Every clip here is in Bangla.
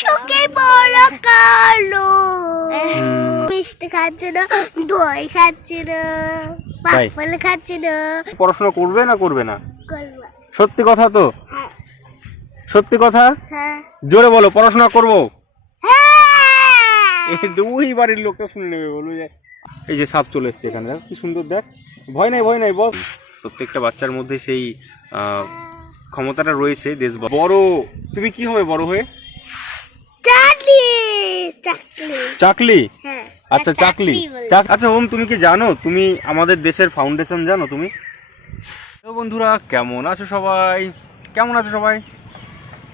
সঙ্গে বড় কালো। মিষ্টি খাচ্ছে না দই খাচ্ছে না? পাপল খাচ্ছে না। পড়াশোনা করবে না করবে না? সত্যি কথা তো? হ্যাঁ। সত্যি কথা? হ্যাঁ। জোরে বলো পড়াশোনা করব? হ্যাঁ। এই দুই বাড়ির লোকটা শুনে নেবে বলবে যে এই যে সাপ চলে এসছে এখানে দেখ কি সুন্দর দেখ। ভয় নাই ভয় নাই বস। প্রত্যেকটা বাচ্চার মধ্যে সেই ক্ষমতাটা রয়েছে দেশ বড় তুমি কি হবে বড় হয়ে? চাকলি চাকলি। চাকলি? হ্যাঁ আচ্ছা চাকলি। চাক- আচ্ছা ওম তুমি কি জানো? তুমি আমাদের দেশের ফাউন্ডেশন জানো তুমি? তো বন্ধুরা কেমন আছো সবাই? কেমন আছো সবাই?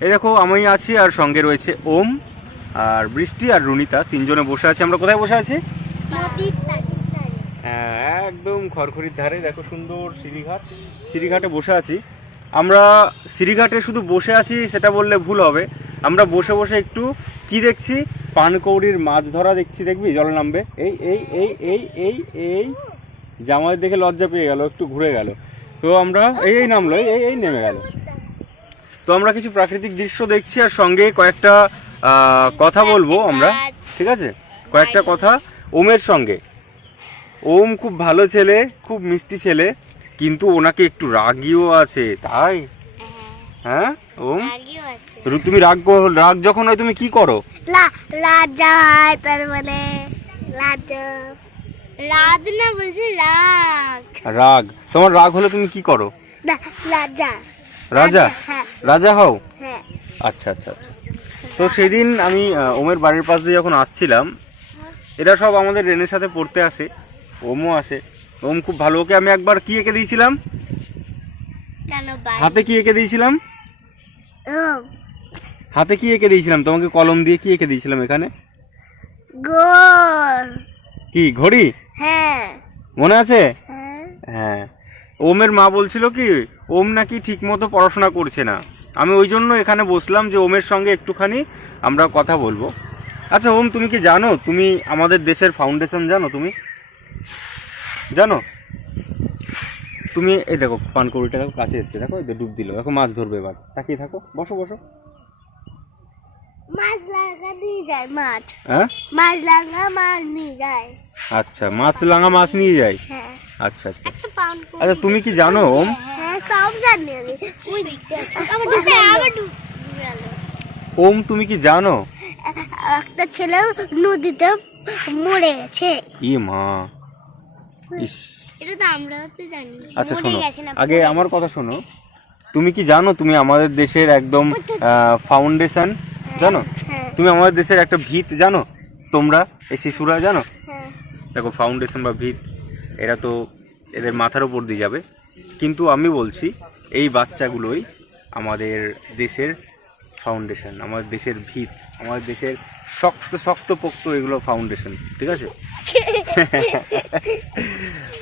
এই দেখো আমি আছি আর সঙ্গে রয়েছে ওম আর বৃষ্টি আর রুনিতা তিনজনে বসে আছি। আমরা কোথায় বসে আছি? নদীর ধারে ধারে। হ্যাঁ একদম খড়খড়ির ধারে। দেখো সুন্দর সিঁড়িঘাট। সিঁড়িঘাটে বসে আছি। আমরা সিঁড়িঘাটে শুধু বসে আছি, সেটা বললে ভুল হবে। আমরা বসে বসে একটু কি দেখছি? পানকৌড়ির মাছ ধরা দেখছি, দেখবি? জলে নামবে। এই এই এই এই এই এই। জামাই দেখে লজ্জা পেয়ে গেল, একটু ঘুরে গেল। তো আমরা এই এই নামলো, এই এই নেমে গেল। তো আমরা কিছু প্রাকৃতিক দৃশ্য দেখছি, আর সঙ্গে কয়েকটা কথা বলব আমরা। ঠিক আছে? কয়েকটা কথা ওমের সঙ্গে। ওম খুব ভালো ছেলে, খুব মিষ্টি ছেলে। কিন্তু ওনাকে একটু রাগিও আছে তাই? হ্যাঁ। ওম? রাগিও রু- তুমি রাগ রাগ যখন হয় তুমি কি করো? হয় তার মানে না বলছে রাগ। রাগ। তোমার রাগ হলে তুমি কি করো? রাজা। হ্যাঁ। রাজা হও? হ্যাঁ। আচ্ছা আচ্ছা আচ্ছা। তো সেদিন আমি ওমের বাড়ির পাশ দিয়ে যখন আসছিলাম এরা সব আমাদের রেনের সাথে পড়তে আসে ওমও আসে। ওম খুব ভালো। ওকে আমি একবার কি এঁকে দিয়েছিলাম? হাতে কি এঁকে দিয়েছিলাম? হাতে কি এঁকে দিয়েছিলাম? তোমাকে কলম দিয়ে কি এঁকে দিয়েছিলাম এখানে? কি ঘড়ি? হ্যাঁ। মনে আছে? হ্যাঁ। হ্যাঁ। ওমের মা বলছিল কি ওম নাকি ঠিক মতো পড়াশোনা করছে না। আমি ওই জন্য এখানে বসলাম যে ওমের সঙ্গে একটুখানি আমরা কথা বলব। আচ্ছা ওম তুমি কি জানো? তুমি আমাদের দেশের ফাউন্ডেশন জানো তুমি? জানো? তুমি এই দেখো পানকৌড়িটা দেখো কাছে এসছে দেখো এই ডুব দিল দেখো মাছ ধরবে এবার। তাকিয়ে থাকো বসো বসো। মাছ লাগা নিয়ে যায় মাছ। হ্যাঁ? মাছ লাগা মাছ নিয়ে যায়। আচ্ছা মাছ লাঙা মাছ নিয়ে যাই হ্যাঁ। আচ্ছা আচ্ছা। আচ্ছা তুমি কি জানো ওম? হ্যাঁ সব জানি আমি। ওম তুমি কি জানো? একটা ছেলে নদীতে মরে গেছে। ই মা। ইস। এটা তো জানি। আচ্ছা শোনো আগে আমার কথা শোনো। তুমি কি জানো তুমি আমাদের দেশের একদম ফাউন্ডেশন জানো? হ্যাঁ। তুমি আমাদের দেশের একটা ভিত জানো? তোমরা এই শিশুরা জানো? হ্যাঁ। দেখো ফাউন্ডেশন বা ভিত এরা তো এদের মাথার উপর দিয়ে যাবে। কিন্তু আমি বলছি এই বাচ্চাগুলোই আমাদের দেশের ফাউন্ডেশন আমাদের দেশের ভিত আমাদের দেশের শক্ত শক্ত পোক্ত এগুলো ফাউন্ডেশন ঠিক আছে?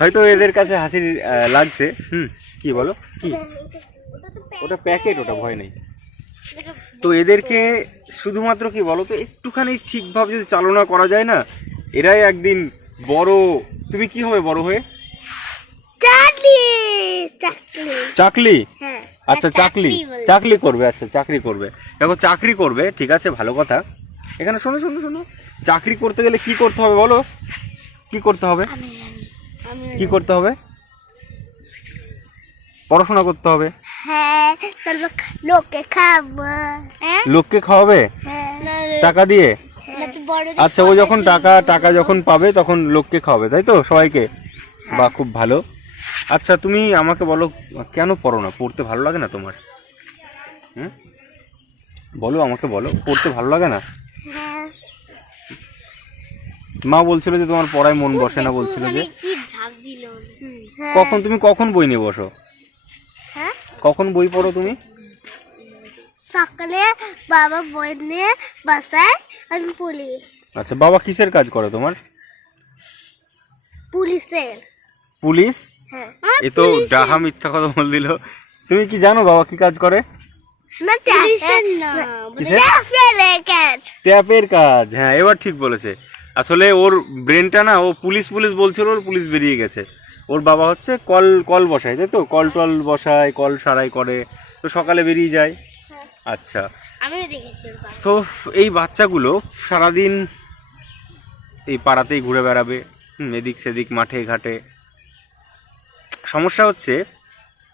হয়তো এদের কাছে আহ, লাগছে। হুম কি বলো? কি? ওটা প্যাকেট ওটা ভয় নেই। তো এদেরকে শুধুমাত্র কি বলো তো একটুখানি ঠিকভাবে যদি চালনা করা যায় না এরাই একদিন বড় তুমি কি হবে বড় হয়ে? চাকলি চাকলি। চাকলি? হ্যাঁ আচ্ছা চাকলি। বলে। করবে আচ্ছা চাকরি করবে। দেখো চাকরি করবে ঠিক আছে ভালো কথা। এখানে শোনো শোনো শোনো। চাকরি করতে গেলে কি করতে হবে বলো? কি করতে হবে? কি করতে হবে? পড়াশোনা করতে হবে। হ্যাঁ হ্যাঁ? লোককে খাওয়াবে? হ্যাঁ। টাকা দিয়ে? আচ্ছা ও যখন টাকা টাকা যখন পাবে তখন লোককে খাওয়াবে তাই তো সবাইকে? বা খুব ভালো। আচ্ছা তুমি আমাকে বলো কেন পড়ো না? পড়তে ভালো লাগে না তোমার? হুম বলো আমাকে বলো পড়তে ভালো লাগে না? মা বলছিল যে তোমার পড়ায় মন বসে না বলছিল যে দিল কখন তুমি কখন বই নিয়ে বসো? হ্যাঁ? কখন বই পড়ো তুমি? সকালে বাবা বই নিয়ে বাসায় আমি পড়ি। আচ্ছা বাবা কিসের কাজ করে তোমার? পুলিশের। পুলিশ? হ্যাঁ। এ তো ডাহা মিথ্যা কথা বল দিল। তুমি কি জানো বাবা কি কাজ করে? না ট্যাপের কাজ হ্যাঁ এবার ঠিক বলেছে। আসলে ওর ব্রেনটা না ও পুলিশ পুলিশ বলছিল ওর পুলিশ বেরিয়ে গেছে। ওর বাবা হচ্ছে কল কল বসায় তাই তো? কল টল বসায় কল সারাই করে তো সকালে বেরিয়ে যায়। আচ্ছা। ওর বাবা। তো এই বাচ্চাগুলো সারাদিন এই পাড়াতেই ঘুরে বেড়াবে এদিক সেদিক মাঠে ঘাটে। সমস্যা হচ্ছে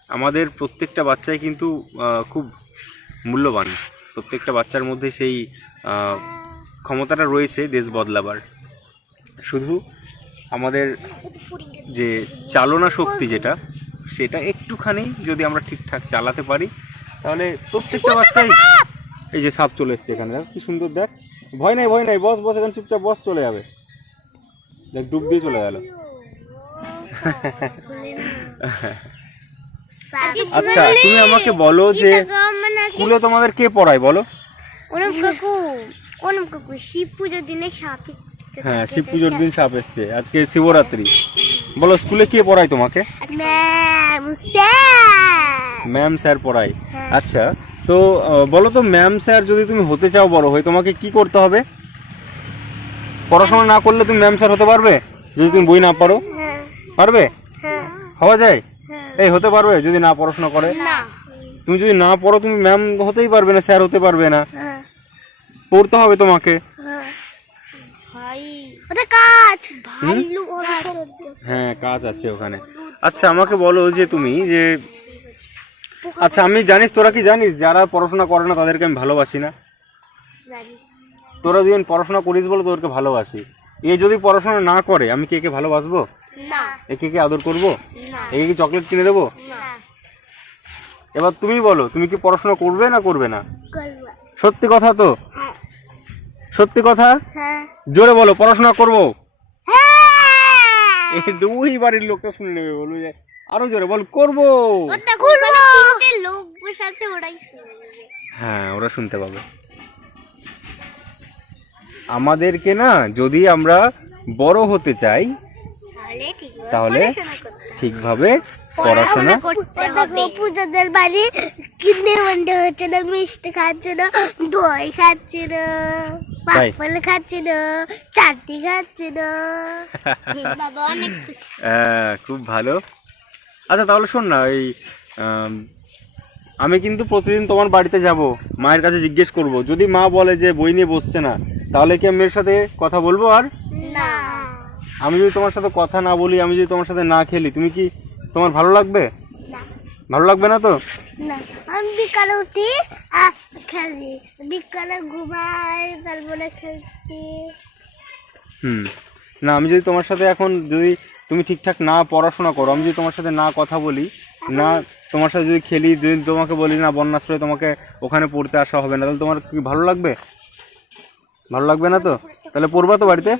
আমাদের প্রত্যেকটা বাচ্চাই কিন্তু খুব মূল্যবান। প্রত্যেকটা বাচ্চার মধ্যে সেই ক্ষমতাটা রয়েছে দেশ বদলাবার। শুধু আমাদের যে চালনা শক্তি যেটা সেটা একটুখানি যদি আমরা ঠিকঠাক চালাতে পারি তাহলে প্রত্যেকটা বাচ্চাই এই যে সাপ চলে এসছে এখানে দেখ কি সুন্দর দেখ। ভয় নাই ভয় নাই বস বস এখানে চুপচাপ বস চলে যাবে। দেখ ডুব দিয়ে চলে গেল। আচ্ছা তুমি আমাকে বলো যে স্কুলে তোমাদের কে পড়ায় বলো? ওরম কাকু ওরম কাকু শিব পুজোর দিনে সাপে হ্যাঁ শিব পুজোর দিন সাপ এসছে আজকে শিবরাত্রি। বলো স্কুলে কে পড়ায় তোমাকে? ম্যাম স্যার পড়ায়। হ্যাঁ। আচ্ছা তো বলো তো ম্যাম স্যার যদি তুমি হতে চাও বড় হয়ে তোমাকে কি করতে হবে? পড়াশোনা না করলে তুমি ম্যাম স্যার হতে পারবে? যদি তুমি বই না পড়ো? হ্যাঁ। পারবে? হ্যাঁ। হওয়া যায়? এই হতে পারবে? যদি না পড়াশোনা করে? তুমি যদি না পড়ো তুমি ম্যাম হতেই পারবে না স্যার হতে পারবে না। পড়তে হবে তোমাকে হ্যাঁ ভাই ওটা কাজ ভাল্লু ওরা হ্যাঁ কাজ আছে ওখানে। আচ্ছা আমাকে বলো যে তুমি যে আচ্ছা আমি জানিস তোরা কি জানিস যারা পড়াশোনা করে না তাদেরকে আমি ভালোবাসি না? তোরা দুজন পড়াশোনা করিস বলে তোদেরকে ভালোবাসি। এ যদি পড়াশোনা না করে আমি কে কে ভালোবাসবো? একে কে আদর করব? একে কি চকলেট কিনে দেবো? এবার তুমি বলো তুমি কি পড়াশোনা করবে না করবে না? সত্যি কথা তো? হ্যাঁ। সত্যি কথা? হ্যাঁ। জোরে বলো পড়াশোনা করব? দুই বাড়ির লোকটা শুনে নেবে বলবে যে আরও জোরে বল করব। ওটা করব। তিনটে লোক বসে আছে ওরাই হ্যাঁ ওরা শুনতে পাবে। আমাদেরকে না যদি আমরা বড় হতে চাই তাহলে। ঠিকভাবে পড়াশোনা? করতে হবে। পূজাদের বাড়ি কিনে মন্ডে হচ্ছে না মিষ্টি খাচ্ছে না দই খাচ্ছে না? পাপল খাচ্ছে না চাটনি খাচ্ছে না। বাবা অনেক খুশি। হ্যাঁ, খুব ভালো। আচ্ছা তাহলে শোন না এই আম, কিন্তু প্রতিদিন তোমার বাড়িতে যাব মায়ের কাছে জিজ্ঞেস করব। যদি মা বলে যে বই নিয়ে বসছে না তাহলে কি আমি মেয়ের সাথে কথা বলব আর? না। আমি যদি তোমার সাথে কথা না বলি আমি যদি তোমার সাথে না খেলি তুমি কি তোমার ভালো লাগবে? না। ভালো লাগবে না তো? না। আমি বিকালে উঠি আর খেলি। বিকালে ঘুমাই তারপরে খেলছি। হুম। না আমি যদি তোমার সাথে এখন যদি তুমি ঠিকঠাক না পড়াশোনা করো আমি যদি তোমার সাথে না কথা বলি না তোমার সাথে যদি খেলি যদি তোমাকে বলি না বন্যাশ্রয়ে তোমাকে ওখানে পড়তে আসা হবে না তাহলে তোমার কি ভালো লাগবে? ভালো লাগবে না তো? তাহলে পড়বা তো বাড়িতে?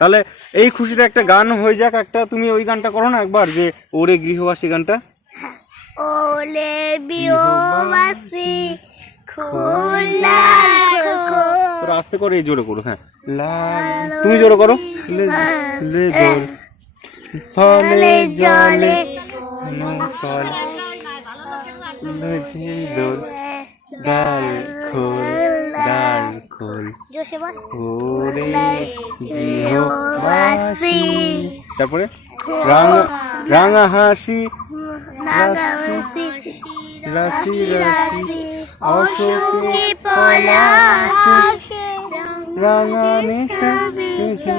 তাহলে এই খুশিতে একটা গান হয়ে যাক একটা তুমি ওই গানটা করো না একবার যে ওরে গৃহবাসী গানটা। ওলে আস্তে করে এই জোরে করো হ্যাঁ। তুমি জোরে করো। জলে দোল ডাল খোল ওরে গৃহবাসী তারপরে? রাঙা রাঙা হাসি রাশি রাশি অশোকে পলাশি রাঙা নেশা নেশা।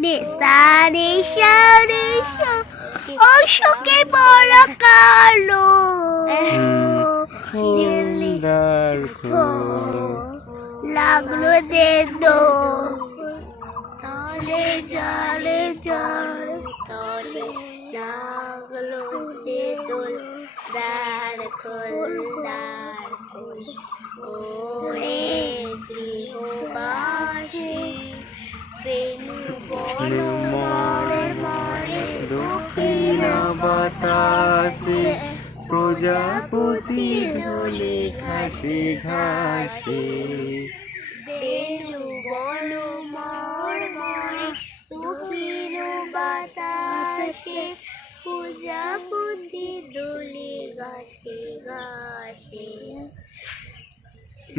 নেশা। নেশা অশোকে বড় কালো। সুন্দর খোল। লাগল দে দো তলে জলে জল, তলে লাগল সে দোল দাঁড় খোল দাঁড় খোল। ওরে গৃহবাসী মরে মরে দক্ষিণ বাতাসে। প্রজাপতি ধুলি ঘাসে ঘাসে। পূজাপতি দোলে গাছে গাছে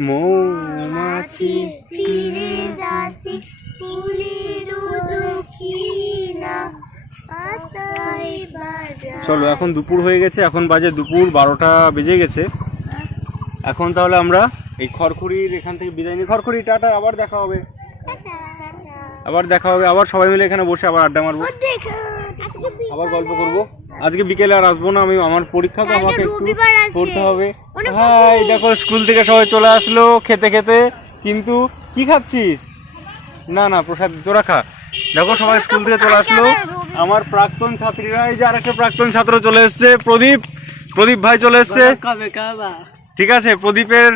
মৌমাছি ফিরে যাচ্ছি ফুলের দক্ষিণা পাতায় বাজা চলো এখন দুপুর হয়ে গেছে এখন বাজে দুপুর বারোটা বেজে গেছে। এখন তাহলে আমরা এই খড়খড়ির এখান থেকে বিদায় নিই। খড়খড়ি টাটা আবার দেখা হবে। আবার দেখা হবে আবার সবাই মিলে এখানে বসে আবার আড্ডা মারবো। আবার গল্প করব। আজকে বিকেলে আর আসব না আমি আমার পরীক্ষা তো আমাকে একটু। পড়তে হবে। হ্যাঁ এই দেখো স্কুল থেকে সবাই চলে আসলো খেতে খেতে কিন্তু কি খাচ্ছিস? না না প্রসাদ তোরা খা দেখো সবাই স্কুল থেকে চলে আসলো। আমার প্রাক্তন ছাত্রীরা এই যে আরেকটা প্রাক্তন ছাত্র চলে এসেছে প্রদীপ। প্রদীপ ভাই চলে এসেছে। ঠিক আছে প্রদীপের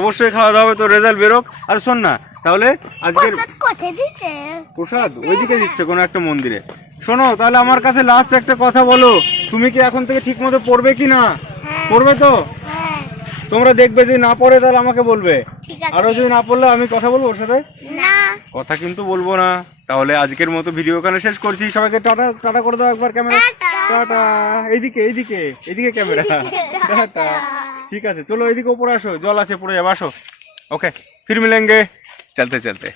অবশ্যই খাওয়া দাওয়া হবে তো রেজাল্ট বেরোক। আর শোন না তাহলে আজকের প্রসাদ কোথায় দিতে? প্রসাদ ওইদিকে দিচ্ছে কোনো একটা মন্দিরে। শোনো তাহলে আমার কাছে লাস্ট একটা কথা বলো। তুমি কি এখন থেকে ঠিক মতো পড়বে কি না? হ্যাঁ। পড়বে তো? হ্যাঁ। তোমরা দেখবে যদি না পড়ে তাহলে আমাকে বলবে। ঠিক আরও যদি না পড়লে আমি কথা বলব ওর সাথে? কথা কিন্তু বলব না। তাহলে আজকের মতো ভিডিও এখানে শেষ করছি। সবাইকে টাটা টাটা করে দাও একবার ক্যামেরা টাটা। টাটা। এইদিকে এইদিকে এইদিকে ক্যামেরা টাটা। ঠিক আছে চলো এইদিকে উপরে আসো। জল আছে পড়ে যাব আসো। ওকে ফির মিলেঙ্গে চলতে চলতে।